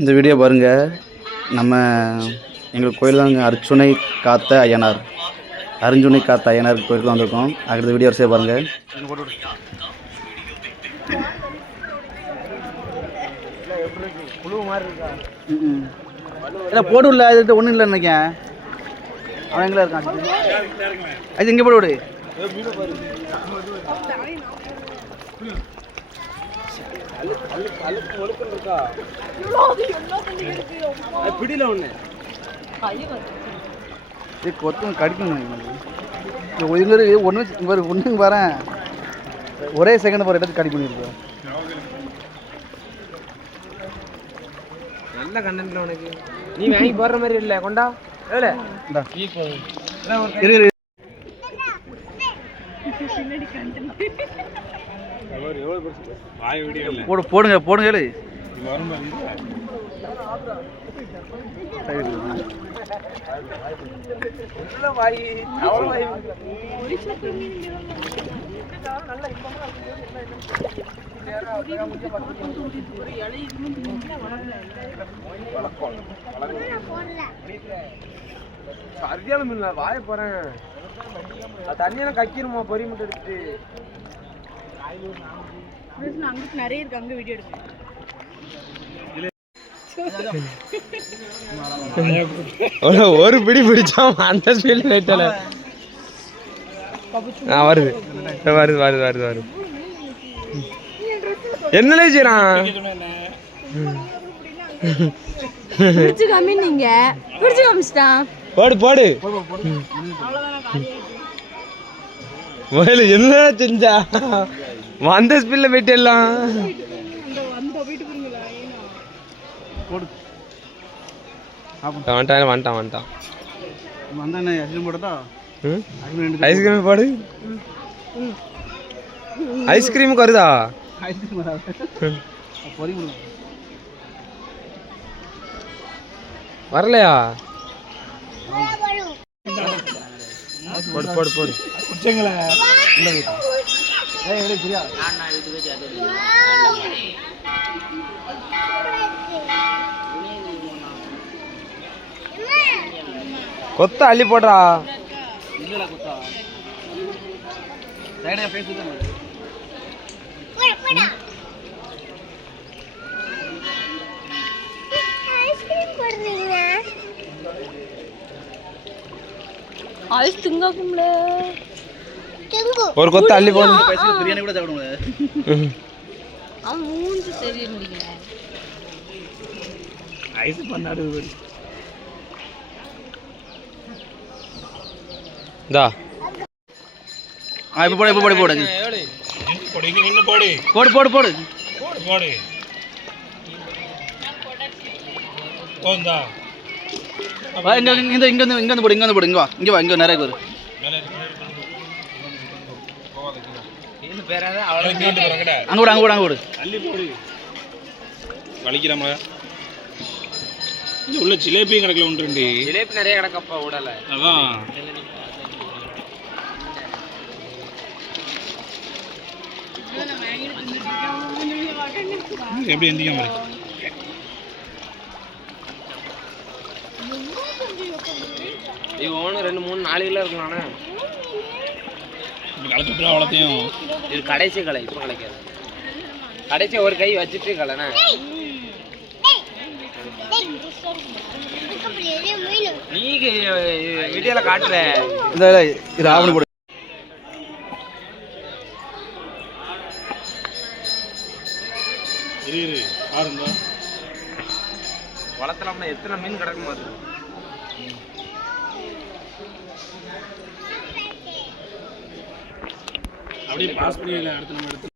இந்த வீடியோ பாருங்கள். நம்ம எங்கள் கோயில் தாங்க அர்ச்சுனை காத்த ஐயனார் கோயிலுக்கு வந்திருக்கோம். அடுத்த வீடியோ வரிசையாக பாருங்கள். இல்லை போட்டு விடல, அது ஒன்றும் இல்லை நினைக்கேன். அவன் எங்கே இருக்கான்? அது இங்கே போட்டு விடு. பிடில ஒண்ணு கொத்தம் கடிக்கணும். ஒன்று வரேன், ஒரே செகண்ட் போகிற இடத்துக்கு கடி பண்ணியிருக்கோம். நல்ல கண்டென்ட்ல உனக்கு நீ வாங்கி போடுற மாதிரி இல்லை. கொண்டா போடுங்க போடுங்க. சரியான மீன் வாய போறேன். தண்ணியெல்லாம் கக்கிருமா பொறி மட்டும் எடுத்துட்டு அங்கிட்டு நிறைய இருக்கு. அங்க வீடியோ எடுக்க ஒரு பிடி பிடிச்சா அந்த ஸ்பீல் லைட்டல வருது வருது வருது வருது வருது. என்னலே செய்றான்? பிடிச்சு காமி. நீங்க பிடிச்சு காமிச்சிட்டா போடு போடு. என்ன செஞ்சா வந்த ஸ்பீல்ல போயிட்டு எல்லாம் வந்துட்டான் வந்துட்டான் வந்துட்டான். ஐஸ்கிரீம் போடு. ஐஸ்கிரீமுக்கு வருதா? வரலையா? போடு போடு போடு. கொத்த அள்ளி போடுறா. ஒரு கொத்த அள்ளி போடு. பிரியாணி கூட சாப்பிடுங்க. ஐஸ் பண்ணாடு தா. இப்போ போடு இப்போ போடு போடு போடு போடு போடு போடு. இங்க போடு இங்க போடு. இங்க வா இங்க வா. இங்க நிறைய பேர் அங்க போடு அங்க போடு அங்க போடு. வலிக்கிறாம உள்ள ஜிலேபியும் கிடக்கல. ஒன்று ரெண்டு ஜிலேபி நிறைய கிடக்கப்பா உடல. அதான் எப்படி எந்திக்காம இருக்கு. இவன் 2 3 4 கிலோ இருக்கலாம்ண்ணே. களைச்சுட்டு அவ்வளோத்தையும். இது கடைசி களை. இப்போ கலைக்காது. கடைசி ஒரு கை வச்சுட்டு கலைண்ணே. நீ வீடியோல காட்டுற இது ஆவணி போடு. வளர்த்தலாம்னா எத்தனை மீன் கிடக்குமா? அப்படியே பாஸ் பண்ணி அடுத்து நம்ம எடுத்து